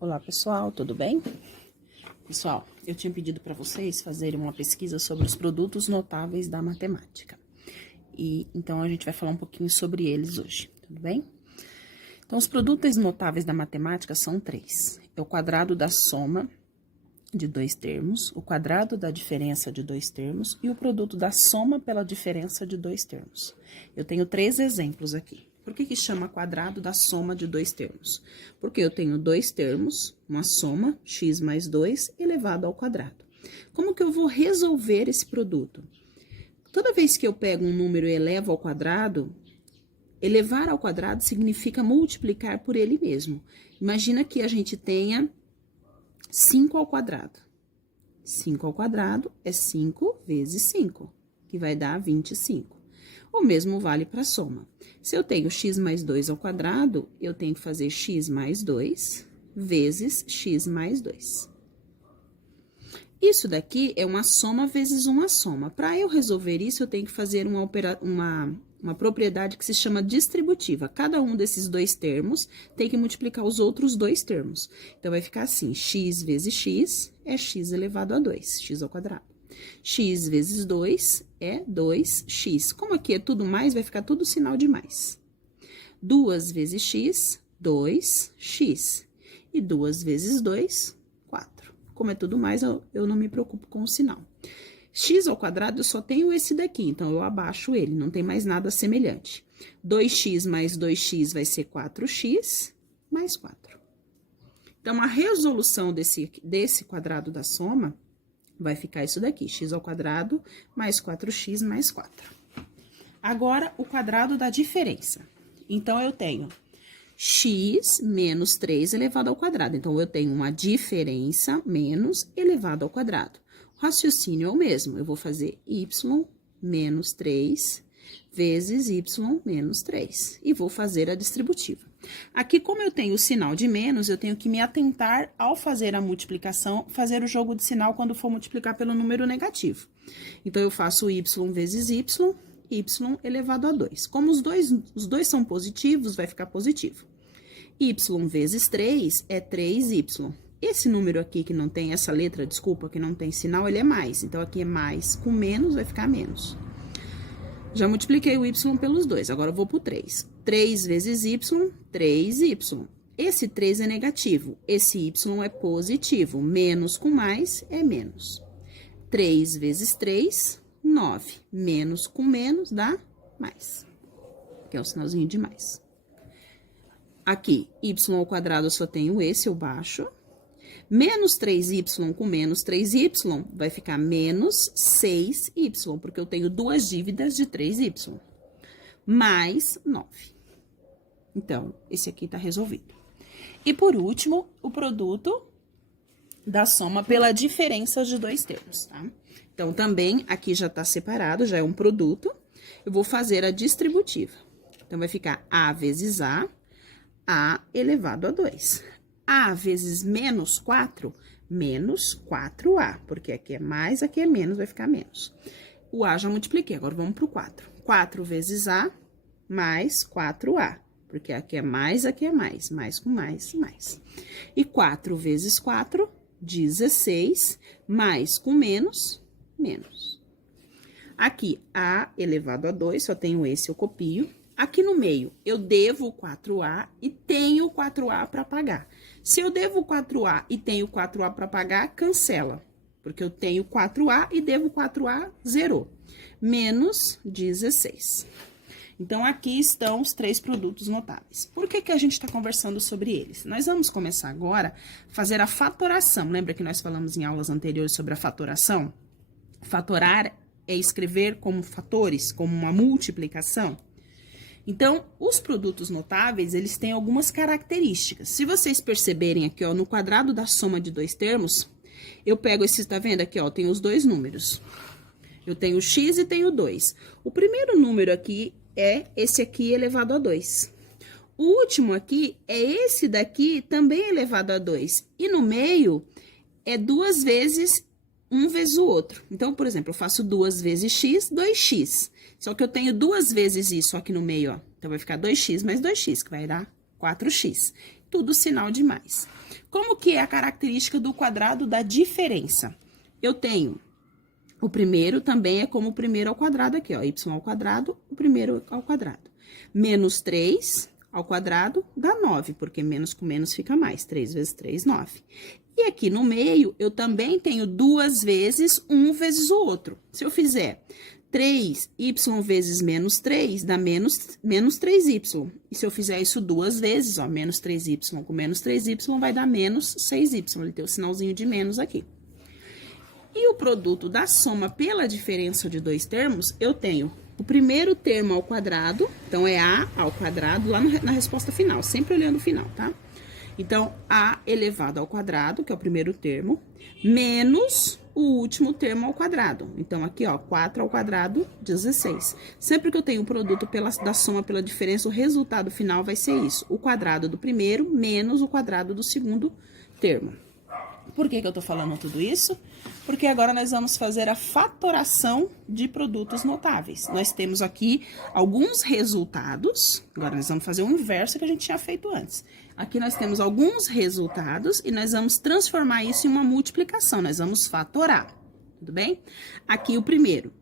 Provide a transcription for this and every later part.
Olá pessoal, tudo bem? Pessoal, eu tinha pedido para vocês fazerem uma pesquisa sobre os produtos notáveis da matemática. Então a gente vai falar um pouquinho sobre eles hoje, tudo bem? Então os produtos notáveis da matemática são três. É o quadrado da soma de dois termos, o quadrado da diferença de dois termos e o produto da soma pela diferença de dois termos. Eu tenho três exemplos aqui. Por que chama quadrado da soma de dois termos? Porque eu tenho dois termos, uma soma, x mais 2, elevado ao quadrado. Como que eu vou resolver esse produto? Toda vez que eu pego um número e elevo ao quadrado, elevar ao quadrado significa multiplicar por ele mesmo. Imagina que a gente tenha 5 ao quadrado. 5 ao quadrado é 5 vezes 5, que vai dar 25. O mesmo vale para a soma. Se eu tenho x mais 2 ao quadrado, eu tenho que fazer x mais 2 vezes x mais 2. Isso daqui é uma soma vezes uma soma. Para eu resolver isso, eu tenho que fazer uma propriedade que se chama distributiva. Cada um desses dois termos tem que multiplicar os outros dois termos. Então, vai ficar assim, x vezes x é x elevado a 2, x ao quadrado. X vezes 2 é 2x. Como aqui é tudo mais, vai ficar tudo sinal de mais. 2 vezes x, 2x. E 2 vezes 2, 4. Como é tudo mais, eu não me preocupo com o sinal. X ao quadrado, eu só tenho esse daqui, então eu abaixo ele, não tem mais nada semelhante. 2x mais 2x vai ser 4x mais 4. Então, a resolução desse quadrado da soma vai ficar isso daqui, x ao quadrado mais 4x mais 4. Agora, o quadrado da diferença. Então, eu tenho x menos 3 elevado ao quadrado. Então, eu tenho uma diferença menos elevado ao quadrado. O raciocínio é o mesmo. Eu vou fazer y menos 3 vezes y menos 3. E vou fazer a distributiva. Aqui, como eu tenho o sinal de menos, eu tenho que me atentar ao fazer a multiplicação, fazer o jogo de sinal quando for multiplicar pelo número negativo. Então, eu faço y vezes y elevado a 2. Como os dois são positivos, vai ficar positivo. Y vezes 3 é 3y. Esse número aqui que não tem essa letra, desculpa, que não tem sinal, ele é mais. Então, aqui é mais com menos, vai ficar menos. Já multipliquei o y pelos dois, agora eu vou pro 3. 3 vezes y, 3y. Esse 3 é negativo, esse y é positivo. Menos com mais é menos. 3 vezes 3, 9. Menos com menos dá mais. Que é o sinalzinho de mais. Aqui, y ao quadrado eu só tenho esse, eu baixo. Menos 3y com menos 3y vai ficar menos 6y, porque eu tenho duas dívidas de 3y. Mais 9. Então, esse aqui tá resolvido. E por último, o produto da soma pela diferença de dois termos, tá? Então, também aqui já tá separado, já é um produto. Eu vou fazer a distributiva. Então, vai ficar a vezes a elevado a 2. A vezes menos 4, menos 4A, porque aqui é mais, aqui é menos, vai ficar menos. O A já multipliquei, agora vamos pro 4. 4 vezes A, mais 4A, porque aqui é mais com mais, mais. E 4 vezes 4, 16, mais com menos, menos. Aqui, A elevado a 2, só tenho esse, eu copio. Aqui no meio, eu devo 4A e tenho 4A para pagar. Se eu devo 4A e tenho 4A para pagar, cancela. Porque eu tenho 4A e devo 4A, zerou. Menos 16. Então, aqui estão os três produtos notáveis. Por que a gente está conversando sobre eles? Nós vamos começar agora a fazer a fatoração. Lembra que nós falamos em aulas anteriores sobre a fatoração? Fatorar é escrever como fatores, como uma multiplicação. Então, os produtos notáveis, eles têm algumas características. Se vocês perceberem aqui, ó, no quadrado da soma de dois termos, eu pego esses, tá vendo aqui, ó, tem os dois números. Eu tenho x e tenho 2. O primeiro número aqui é esse aqui elevado a 2. O último aqui é esse daqui também elevado a 2. E no meio é 2 vezes um vezes o outro. Então, por exemplo, eu faço 2 vezes x, 2x. Só que eu tenho 2 vezes isso aqui no meio, ó. Então, vai ficar 2x mais 2x, que vai dar 4x. tudo sinal de mais. Como que é a característica do quadrado da diferença? Eu tenho o primeiro também é como o primeiro ao quadrado aqui, ó, y ao quadrado, o primeiro ao quadrado. Menos 3 ao quadrado dá 9, porque menos com menos fica mais. 3 vezes 3, 9. E aqui no meio, eu também tenho duas vezes um vezes o outro. Se eu fizer 3y vezes menos 3, dá menos 3y. E se eu fizer isso duas vezes, ó, menos 3y com menos 3y, vai dar menos 6y. Ele tem o sinalzinho de menos aqui. E o produto da soma pela diferença de dois termos, eu tenho o primeiro termo ao quadrado, então é a ao quadrado, lá na resposta final, sempre olhando o final, tá? Então, a elevado ao quadrado, que é o primeiro termo, menos o último termo ao quadrado. Então, aqui, ó, 4 ao quadrado, 16. Sempre que eu tenho o produto da soma pela diferença, o resultado final vai ser isso. O quadrado do primeiro menos o quadrado do segundo termo. Por que eu tô falando tudo isso? Porque agora nós vamos fazer a fatoração de produtos notáveis. Nós temos aqui alguns resultados, agora nós vamos fazer o inverso que a gente tinha feito antes. Aqui nós temos alguns resultados e nós vamos transformar isso em uma multiplicação, nós vamos fatorar, tudo bem? Aqui o primeiro,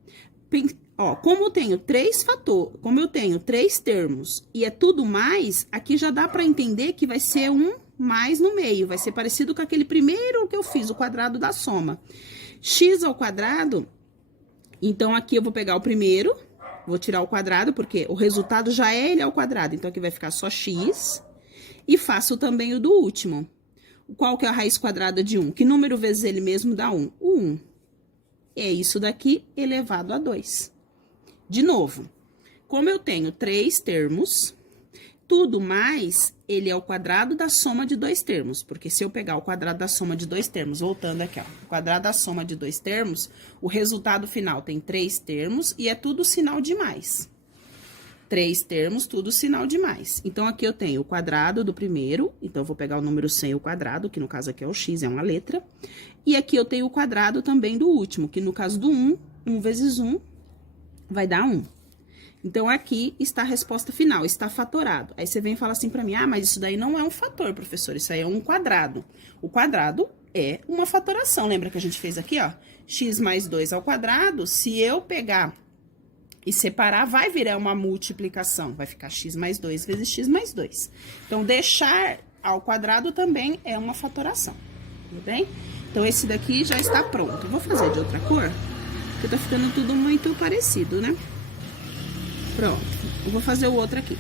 ó, como eu tenho três termos e é tudo mais, aqui já dá para entender que vai ser um mais no meio, vai ser parecido com aquele primeiro que eu fiz, o quadrado da soma. X ao quadrado, então aqui eu vou pegar o primeiro, vou tirar o quadrado, porque o resultado já é ele ao quadrado, então aqui vai ficar só x, e faço também o do último. Qual que é a raiz quadrada de 1? Que número vezes ele mesmo dá 1? O 1. É isso daqui elevado a 2. De novo, como eu tenho três termos, tudo mais, ele é o quadrado da soma de dois termos, porque se eu pegar o quadrado da soma de dois termos, voltando aqui, ó, o quadrado da soma de dois termos, o resultado final tem três termos e é tudo sinal de mais. Três termos, tudo sinal de mais. Então, aqui eu tenho o quadrado do primeiro, então eu vou pegar o número sem o quadrado, que no caso aqui é o x, é uma letra, e aqui eu tenho o quadrado também do último, que no caso do 1, 1 vezes 1 vai dar 1. Então, aqui está a resposta final, está fatorado. Aí, você vem e fala assim pra mim, ah, mas isso daí não é um fator, professor, isso aí é um quadrado. O quadrado é uma fatoração, lembra que a gente fez aqui, ó? X mais 2 ao quadrado, se eu pegar e separar, vai virar uma multiplicação, vai ficar x mais 2 vezes x mais 2. Então, deixar ao quadrado também é uma fatoração, tudo bem? Então, esse daqui já está pronto. Eu vou fazer de outra cor, porque tá ficando tudo muito parecido, né? Pronto, eu vou fazer o outro aqui.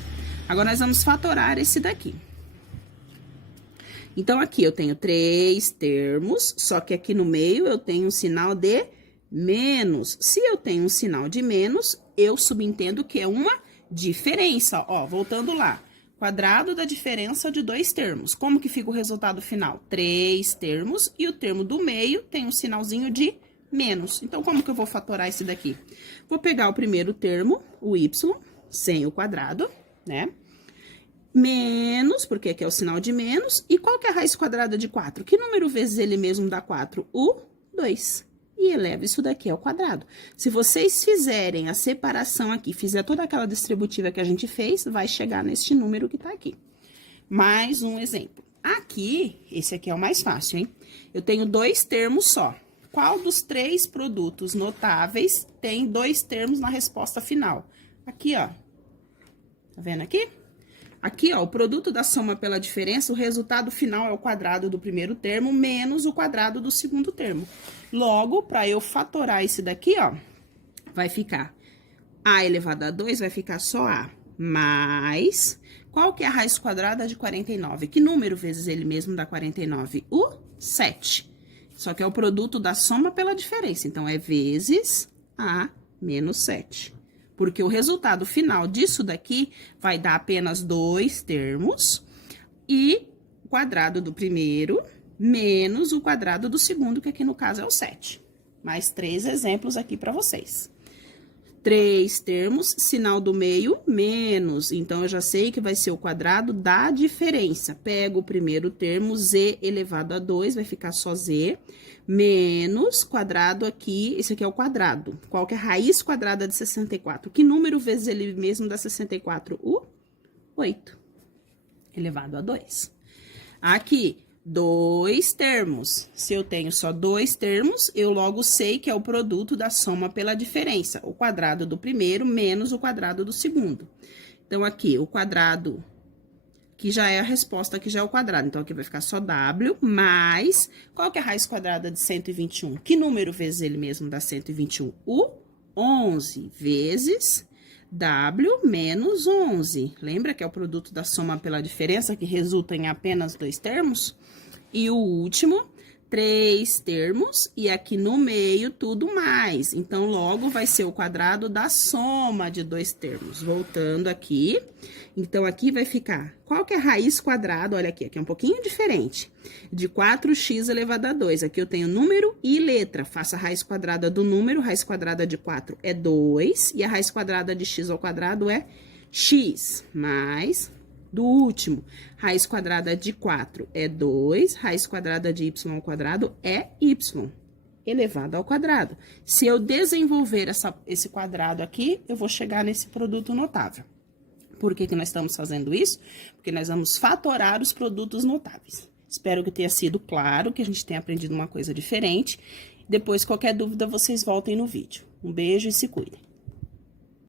Agora, nós vamos fatorar esse daqui. Então, aqui eu tenho três termos, só que aqui no meio eu tenho um sinal de menos. Se eu tenho um sinal de menos, eu subentendo que é uma diferença. Ó, voltando lá. Quadrado da diferença de dois termos. Como que fica o resultado final? Três termos e o termo do meio tem um sinalzinho de menos. Então, como que eu vou fatorar esse daqui? Vou pegar o primeiro termo, o y, sem o quadrado, né? Menos, porque aqui é o sinal de menos. E qual que é a raiz quadrada de 4? Que número vezes ele mesmo dá 4? O 2. E eleva isso daqui ao quadrado. Se vocês fizerem a separação aqui, fizer toda aquela distributiva que a gente fez, vai chegar neste número que tá aqui. Mais um exemplo. Aqui, esse aqui é o mais fácil, hein? Eu tenho dois termos só. Qual dos três produtos notáveis tem dois termos na resposta final? Aqui, ó. Tá vendo aqui? Aqui, ó, o produto da soma pela diferença, o resultado final é o quadrado do primeiro termo menos o quadrado do segundo termo. Logo, para eu fatorar esse daqui, ó, vai ficar a elevado a 2, vai ficar só a mais... Qual que é a raiz quadrada de 49? Que número vezes ele mesmo dá 49? O 7. Só que é o produto da soma pela diferença. Então, é vezes a menos 7. Porque o resultado final disso daqui vai dar apenas dois termos. E o quadrado do primeiro menos o quadrado do segundo, que aqui no caso é o 7. Mais 3 exemplos aqui para vocês. 3 termos, sinal do meio, menos. Então, eu já sei que vai ser o quadrado da diferença. Pego o primeiro termo, z elevado a 2, vai ficar só z, menos quadrado aqui, esse aqui é o quadrado. Qual que é a raiz quadrada de 64? Que número vezes ele mesmo dá 64? O 8, elevado a 2. Aqui, 2 termos. Se eu tenho só 2 termos, eu logo sei que é o produto da soma pela diferença. O quadrado do primeiro menos o quadrado do segundo. Então, aqui, o quadrado, que já é a resposta, que já é o quadrado. Então, aqui vai ficar só W mais... Qual que é a raiz quadrada de 121? Que número vezes ele mesmo dá 121? O 11 vezes... W menos 11. Lembra que é o produto da soma pela diferença, que resulta em apenas 2 termos? E o último, 3 termos, e aqui no meio tudo mais. Então, logo vai ser o quadrado da soma de 2 termos. Voltando aqui, então aqui vai ficar, qual que é a raiz quadrada? Olha aqui é um pouquinho diferente. De 4x elevado a 2. Aqui eu tenho número e letra. Faça a raiz quadrada do número, raiz quadrada de 4 é 2, e a raiz quadrada de x ao quadrado é x, mais... Do último, raiz quadrada de 4 é 2, raiz quadrada de y ao quadrado é y, elevado ao quadrado. Se eu desenvolver esse quadrado aqui, eu vou chegar nesse produto notável. Por que que nós estamos fazendo isso? Porque nós vamos fatorar os produtos notáveis. Espero que tenha sido claro, que a gente tenha aprendido uma coisa diferente. Depois, qualquer dúvida, vocês voltem no vídeo. Um beijo e se cuidem.